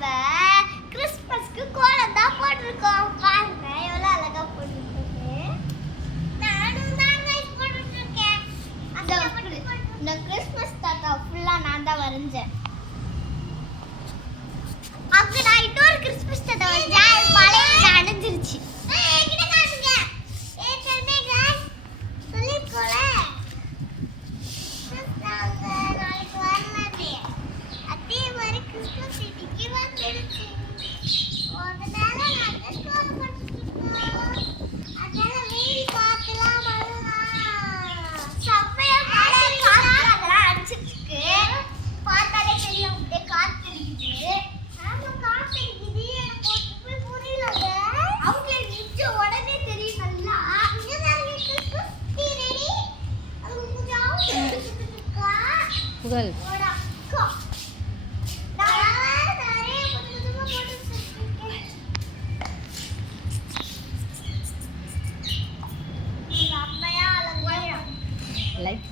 நம்ம கிறிஸ்மஸ்க்கு கோலம் தான் போட்டிருக்கோம். பாருங்க எவ்வளவு அழகா போட்டிருக்கோம். நானும் தான் கைஸ் போட்டுட்டு இருக்கேன். இந்த கிறிஸ்மஸ் தாத்தா ஃபுல்லா நான் தான் வரைஞ்சேன். அங்க நான் இன்னொரு கிறிஸ்மஸ் தாத்தா வரைஞ்சேன். மழையில நனைஞ்சிருச்சு. என்கிட்ட காட்டுங்க. சொன்னே गाइस சொல்லிக்கோல. நாளைக்கு வரலாமே. அதே மாதிரி கிறிஸ்மஸ் இன்னைக்கு வந்துருச்சு. அதனால நான் ஸ்டோர் பண்ணிட்டேன். அதனால வீடி பார்க்கலாம் வரலாம். சப்பையா காத்து அதெல்லாம் அடிச்சிருக்கு. பார்த்தாலே தெரியும் அப்படியே காத்து இருக்குது. ஆமா காத்து இருக்குது. எனக்கு ஒண்ணுமே புரியலங்க. அவங்க நிச்ச உடனே தெரியும் நல்லா. இங்க பாருங்க கிறிஸ்மஸ் ட்ரீ ரெடி. அது கொஞ்சம் அவுட் இருக்கா? புகழ் அக்கா நான் நிறைய புதுமா போட்டுருக்கேன். செம்மையா அழகா லைக்